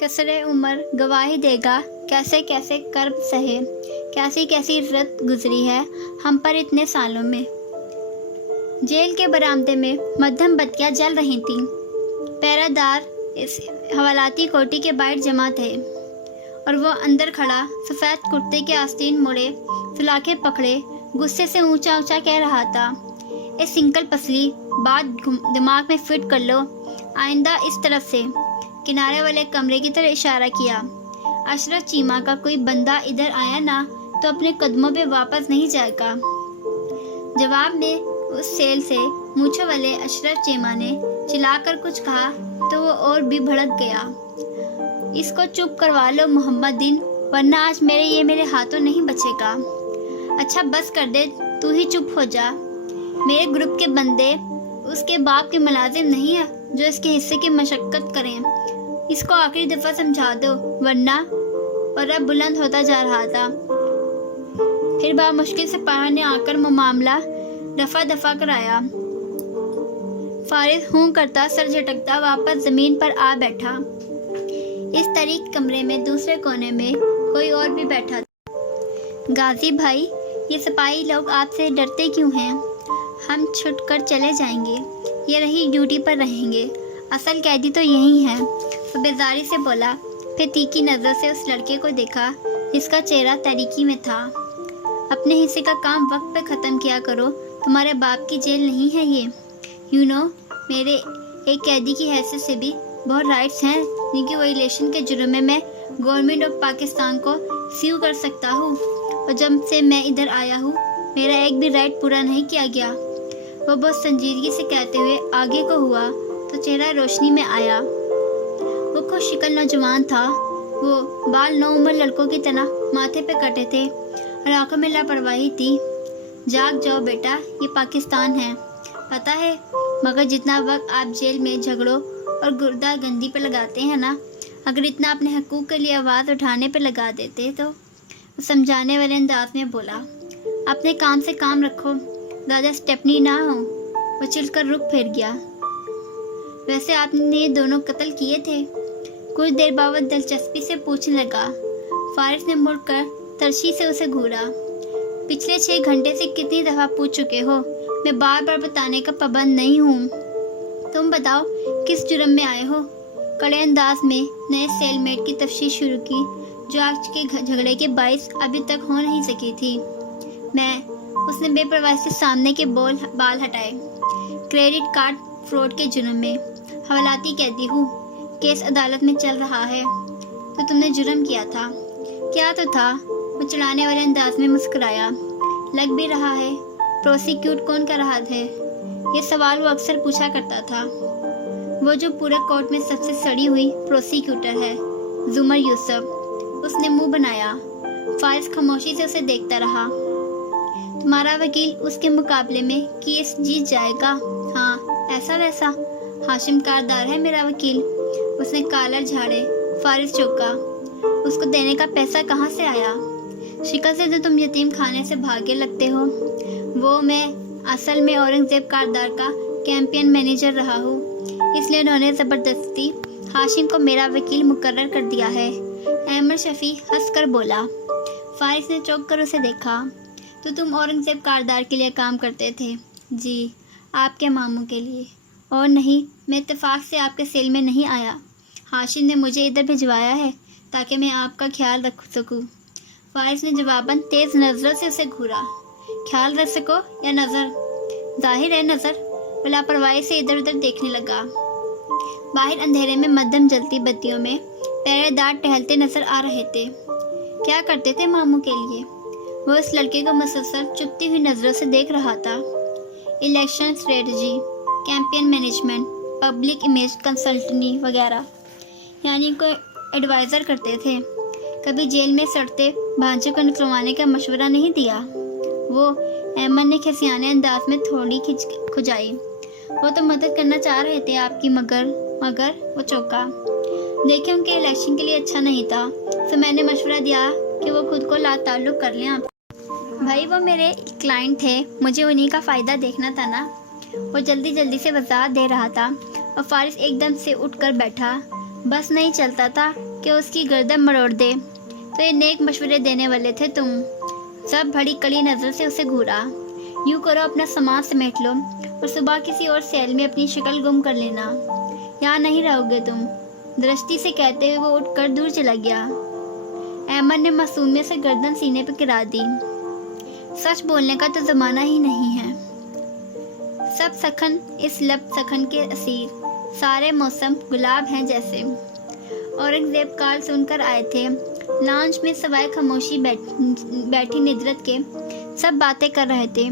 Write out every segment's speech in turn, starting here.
کثر عمر گواہی دے گا، کیسے کیسے کرب سہے، کیسی کیسی رت گزری ہے ہم پر اتنے سالوں میں۔ جیل کے برآمدے میں مدھم بتیاں جل رہی تھیں۔ پہرہ دار اس حوالاتی کوٹھی کے باہر جمع تھے اور وہ اندر کھڑا سفید کرتے کے آستین موڑے، سلاخیں پکڑے، غصے سے اونچا اونچا کہہ رہا تھا، اے سنکل پسلی، بات دماغ میں فٹ کر لو، آئندہ اس طرف سے۔ کنارے والے کمرے کی طرف اشارہ کیا۔ اشرف چیمہ کا کوئی بندہ ادھر آیا نا تو اپنے قدموں پہ واپس نہیں جائے گا۔ جواب میں اس سیل سے مونچھوں والے اشرف چیمہ نے چلا کر کچھ کہا تو وہ اور بھی بھڑک گیا۔ اس کو چپ کروا لو محمد دین، ورنہ آج میرے ہاتھوں نہیں بچے گا۔ اچھا بس کر دے، تو ہی چپ ہو جا۔ میرے گروپ کے بندے اس کے باپ کے ملازم نہیں ہیں جو اس کے حصے کی مشقت کریں۔ اس کو آخری دفعہ سمجھا دو ورنہ۔ اور اب بلند ہوتا جا رہا تھا۔ پھر بڑا مشکل سے پایا نے آ کر معاملہ رفع دفع کرایا۔ فارغ ہوں کرتا سر جھٹکتا واپس زمین پر آ بیٹھا۔ اس طریق کمرے میں دوسرے کونے میں کوئی اور بھی بیٹھا تھا۔ غازی بھائی، یہ سپاہی لوگ آپ سے ڈرتے کیوں ہیں؟ ہم چھٹ کر چلے جائیں گے، یہ رہی ڈیوٹی پر رہیں گے، اصل قیدی تو یہی ہیں۔ وہ بیزاری سے بولا، پھر تیکھی نظر سے اس لڑکے کو دیکھا جس کا چہرہ تاریکی میں تھا۔ اپنے حصے کا کام وقت پہ ختم کیا کرو، تمہارے باپ کی جیل نہیں ہے یہ۔ میرے ایک قیدی کی حیثیت سے بھی بہت رائٹس ہیں جن کی وائلیشن کے جرم میں گورنمنٹ آف پاکستان کو سیو کر سکتا ہوں، اور جب سے میں ادھر آیا ہوں میرا ایک بھی رائٹ پورا نہیں کیا گیا۔ وہ بہت سنجیدگی سے کہتے ہوئے آگے کو ہوا تو چہرہ روشنی میں آیا۔ وہ خوش شکل نوجوان تھا۔ وہ بال نو عمر لڑکوں کی طرح ماتھے پہ کٹے تھے اور آنکھوں میں لاپرواہی تھی۔ جاگ جاؤ بیٹا، یہ پاکستان ہے، پتہ ہے، مگر جتنا وقت آپ جیل میں جھگڑوں اور گردہ گندی پہ لگاتے ہیں نا، اگر اتنا اپنے حقوق کے لیے آواز اٹھانے پہ لگا دیتے تو۔ وہ سمجھانے والے انداز میں بولا، اپنے کام سے کام رکھو، زیادہ اسٹیپنی نہ ہو۔ وہ چل کر رخ پھیر گیا۔ ویسے آپ نے یہ دونوں قتل کیے تھے؟ کچھ دیر بعد دلچسپی سے پوچھنے لگا۔ فارس نے مڑ کر ترشی سے اسے گھورا۔ پچھلے 6 گھنٹے سے کتنی دفعہ پوچھ چکے ہو، میں بار بار بتانے کا پابند نہیں ہوں۔ تم بتاؤ کس جرم میں آئے ہو؟ کڑے انداز میں نئے سیل میٹ کی تفتیش شروع کی جو آج کے جھگڑے کے باعث ابھی تک ہو نہیں سکی تھی۔ اس نے بے پرواہی سے سامنے کے بال ہٹائے۔ کریڈٹ کارڈ فراڈ کے جرم میں حوالاتی قیدی ہوں، کیس عدالت میں چل رہا ہے۔ تو تم نے جرم کیا تھا؟ کیا تو تھا، وہ چڑھانے والے انداز میں مسکرایا۔ لگ بھی رہا ہے۔ پروسیکیوٹ کون کر رہا ہے؟ یہ سوال وہ اکثر پوچھا کرتا تھا۔ وہ جو پورے کورٹ میں سب سے سڑی ہوئی پروسیکیوٹر ہے، زمر یوسف۔ اس نے منہ بنایا۔ فارس خاموشی سے اسے دیکھتا رہا۔ تمہارا وکیل اس کے مقابلے میں کیس جیت جائے گا؟ ہاں، ایسا ویسا۔ ہاشم کاردار ہے میرا وکیل۔ اس نے کالر جھاڑے۔ فارس چوکا۔ اس کو دینے کا پیسہ کہاں سے آیا؟ شکل سے تو تم یتیم خانے سے بھاگے لگتے ہو۔ وہ میں اصل میں اورنگزیب کاردار کا کیمپین مینیجر رہا ہوں، اس لیے انہوں نے زبردستی ہاشم کو میرا وکیل مقرر کر دیا ہے۔ احمد شفیع ہنس کر بولا۔ فارس نے چوک کر اسے دیکھا۔ تو تم اورنگزیب کاردار کے لیے کام کرتے تھے؟ جی، آپ کے ماموں کے لیے۔ اور نہیں، میں اتفاق سے آپ کے سیل میں نہیں آیا، ہاشم نے مجھے ادھر بھجوایا ہے تاکہ میں آپ کا خیال رکھ سکوں۔ فارس نے جواباً تیز نظروں سے اسے گھورا۔ خیال رکھ سکو یا نظر؟ ظاہر ہے نظر۔ وہ لاپرواہی سے ادھر ادھر دیکھنے لگا۔ باہر اندھیرے میں مدھم جلتی بتیوں میں پہرے دار ٹہلتے نظر آ رہے تھے۔ کیا کرتے تھے ماموں کے لیے؟ وہ اس لڑکے کو مسلسل چپتی ہوئی نظروں سے دیکھ رہا تھا۔ Election strategy, campaign management, public image consultancy وغیرہ، یعنی کوئی ایڈوائزر کرتے تھے۔ کبھی جیل میں سڑتے بھانچے کو نکلوانے کا مشورہ نہیں دیا؟ وہ احمد نے کھسیانے انداز میں تھوڑی کھجائی۔ وہ تو مدد کرنا چاہ رہے تھے آپ کی، مگر وہ چوکا۔ دیکھیں ان کے الیکشن کے لیے اچھا نہیں تھا، تو میں نے مشورہ دیا کہ وہ خود کو لا تعلق کر لیں۔ بھائی وہ میرے کلائنٹ تھے، مجھے انہی کا فائدہ دیکھنا تھا نا۔ وہ جلدی سے وضاحت دے رہا تھا اور فارس ایک دم سے اٹھ کر بیٹھا۔ बस नहीं चलता था कि उसकी गर्दन मरोड़ दे। तो ये नेक मशवरे देने वाले थे तुम। सब बड़ी कड़ी नज़र से उसे घूरा। यूँ करो, अपना सामान समेट लो और सुबह किसी और सैल में अपनी शक्ल गुम कर लेना। यहाँ नहीं रहोगे तुम। दृष्टि से कहते हुए वो उठकर दूर चला गया। अहमद ने मासूमियत से गर्दन सीने पर गिरा दी। सच बोलने का तो ज़माना ही नहीं है। सब सखन इस लब सखन के असीर, सारे मौसम गुलाब हैं जैसे। औरंगजेब काल सुनकर आए थे। लॉन्च में सवाए खामोशी बैठी निद्रत के सब बातें कर रहे थे।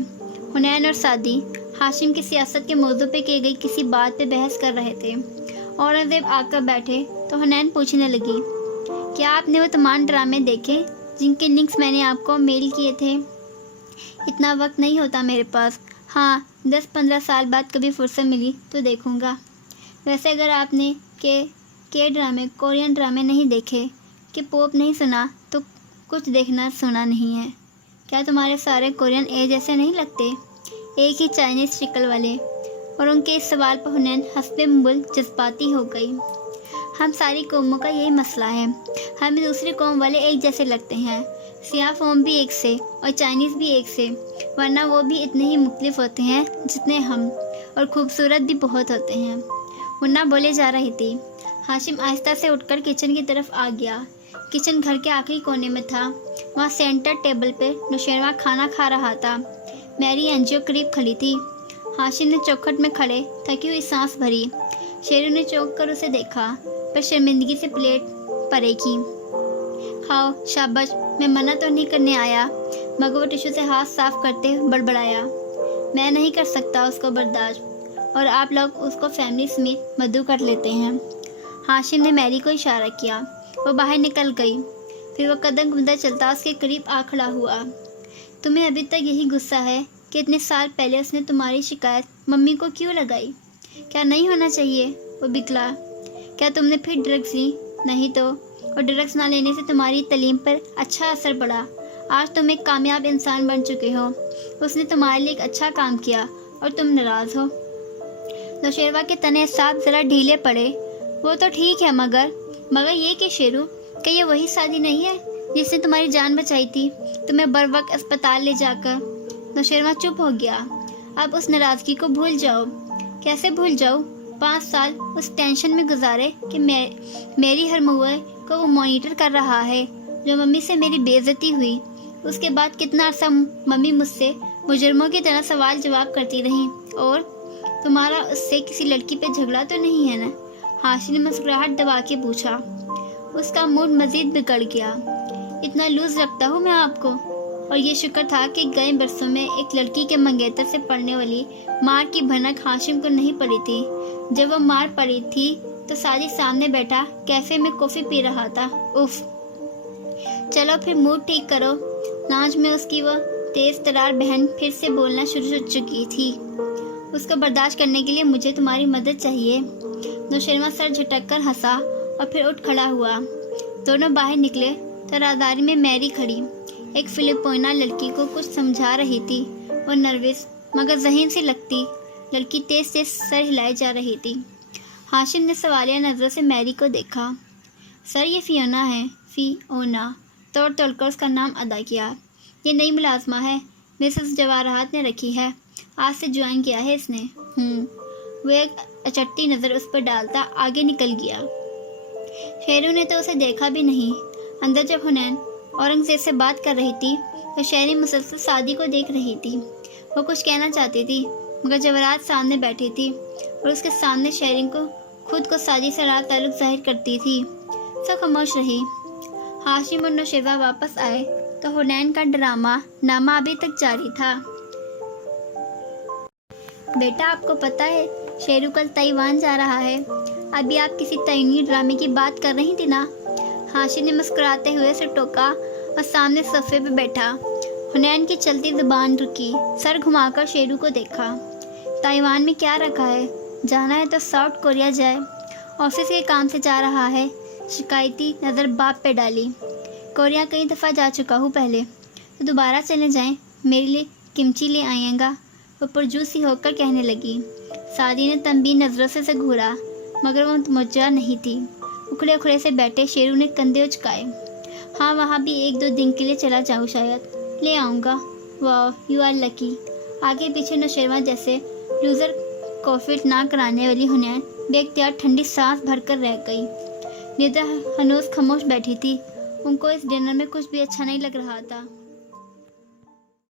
हुनैन और सादी हाशिम की सियासत के मौजू पे की गई किसी बात पे बहस कर रहे थे। औरंगजेब आकर बैठे तो हुनैन पूछने लगी, क्या आपने वो तमाम ड्रामे देखे जिनके लिंक्स मैंने आपको मेल किए थे? इतना वक्त नहीं होता मेरे पास। हाँ, 10-15 साल बाद कभी फुर्सत मिली तो देखूँगा। वैसे अगर आपने के ड्रामे, कोरियन ड्रामे नहीं देखे, कि पॉप नहीं सुना, तो कुछ देखना सुना नहीं है। क्या तुम्हारे सारे कोरियन एक जैसे नहीं लगते? एक ही चाइनीज़ शक्ल वाले। और उनके इस सवाल पर हुनैन हस्बे मुल जज्बाती हो गई। हम सारी कौमों का यही मसला है, हमें दूसरी कौम वाले एक जैसे लगते हैं। सियाह फोम भी एक से और चाइनीज़ भी एक से, वरना वो भी इतने ही मुख्तलिफ होते हैं जितने हम, और खूबसूरत भी बहुत होते हैं। मुन्ना बोले जा रही थी। हाशिम आहिस्ता से उठकर किचन की तरफ आ गया। किचन घर के आखिरी कोने में था। वहाँ सेंटर टेबल पे नौशेरवा खाना खा रहा था। मैरी एनजियो करीब खड़ी थी। हाशिम ने चौखट में खड़े थकी हुई सांस भरी। शेरू ने चौंक कर उसे देखा, पर शर्मिंदगी से प्लेट परेगी। खाओ, शाबाश, मैं मना तो नहीं करने आया, मगर वो टिश्यू से हाथ साफ करते बड़बड़ाया। मैं नहीं कर सकता उसको बर्दाश्त, और आप लोग उसको फैमिली समेत मद्दू कर लेते हैं। हाशिम ने मैरी को इशारा किया। वो बाहर निकल गई। फिर वो कदम कदम चलता उसके करीब आ खड़ा हुआ। तुम्हें अभी तक यही गुस्सा है कि इतने साल पहले उसने तुम्हारी शिकायत मम्मी को क्यों लगाई? क्या नहीं होना चाहिए? वो बिगला। क्या तुमने फिर ड्रग्स ली? नहीं तो। और ड्रग्स ना लेने से तुम्हारी तालीम पर अच्छा असर पड़ा। आज तुम एक कामयाब इंसान बन चुके हो। उसने तुम्हारे लिए एक अच्छा काम किया और तुम नाराज़ हो। नौशेरवा के तने साथ ज़रा ढीले पड़े। वो तो ठीक है, मगर ये कि शेरू, क्या ये वही शादी नहीं है जिसने तुम्हारी जान बचाई थी, तुम्हें बर वक्त अस्पताल ले जाकर? नौशेरवा चुप हो गया। अब उस नाराज़गी को भूल जाओ। कैसे भूल जाऊँ? 5 साल उस टेंशन में गुजारे कि मेरी हर मुए को वो मॉनिटर कर रहा है। जो मम्मी से मेरी बेइज्जती हुई, उसके बाद कितना अर्सा मम्मी मुझसे मुजरमों की तरह सवाल जवाब करती रही। और तुम्हारा उससे किसी लड़की पे झगड़ा तो नहीं है ना? हाशिम ने मुस्कुराहट दबा के पूछा। उसका मूड मजीद बिगड़ गया। इतना लूज रखता हूँ मैं आपको? और ये शुक्र था कि गए बरसों में एक लड़की के मंगेतर से पड़ने वाली मार की भनक हाशिम को नहीं पड़ी थी। जब वो मार पड़ी थी तो साजिद सामने बैठा कैफे में कॉफ़ी पी रहा था। उफ, चलो फिर मूड ठीक करो। लॉन्च में उसकी वो तेज़ तरार बहन फिर से बोलना शुरू हो चुकी थी। उसको बर्दाश्त करने के लिए मुझे तुम्हारी मदद चाहिए। नौशेरवा सर झटक कर हंसा और फिर उठ खड़ा हुआ। दोनों बाहर निकले तो राहदारी में मैरी खड़ी एक फिलिपोइना लड़की को कुछ समझा रही थी। वो नर्वस मगर ज़हीन सी लगती लड़की तेज तेज सर हिलाए जा रही थी। हाशिम ने सवालिया नज़रों से मैरी को देखा। सर, ये फियोना है। फियोना तोड़ तोड़कर उसका नाम अदा किया। ये नई मुलाजमा है, मिसेस जवाहरात ने रखी है। आज से ज्वाइन किया है इसने। वो एक अचट्टी नज़र उस पर डालता आगे निकल गया। शेरू ने तो उसे देखा भी नहीं। अंदर जब हुनैन औरंगजेब से बात कर रही थी तो शहरी मुसलसल सादी को देख रही थी। वो कुछ कहना चाहती थी मगर जवाहरात सामने बैठी थी और उसके सामने शहरी को खुद को सादी से रात ताल्लुक जाहिर करती थी। सब खामोश रही। हाशिम और नौशेरवा वापस आए तो हुनैन का ड्रामा नामा अभी तक जारी था। बेटा, आपको पता है शेरू कल ताइवान जा रहा है। अभी आप किसी ताइवानी ड्रामे की बात कर रही थी ना? हाशिम ने मुस्कुराते हुए उसे टोका और सामने सोफे पे बैठा। हुनैन की चलती जुबान रुकी। सर घुमाकर शेरू को देखा। ताइवान में क्या रखा है? जाना है तो साउथ कोरिया जाए। ऑफिस के काम से जा रहा है। शिकायती नज़र बाप पे डाली। कोरिया कई दफ़ा जा चुका हूँ पहले, तो दोबारा चले जाएं। मेरे लिए किमची ले आएगा। वो पुरजूसी होकर कहने लगी। सादी ने तंबी नज़रों से घूरा मगर वो मुतवज्जा नहीं थी। उखड़े उखड़े से बैठे शेरू ने कंधे उचकाए। हाँ, वहाँ भी 1-2 दिन के लिए चला जाऊँ शायद। ले आऊँगा। वाह, यू आर लकी। आगे पीछे नौशेरवां जैसे लूज़र को फिट ना कराने वाली हुनैन बेख्तियार ठंडी सांस भरकर रह गई। निदा हनूस खामोश बैठी थी। उनको इस डिनर में कुछ भी अच्छा नहीं लग रहा था।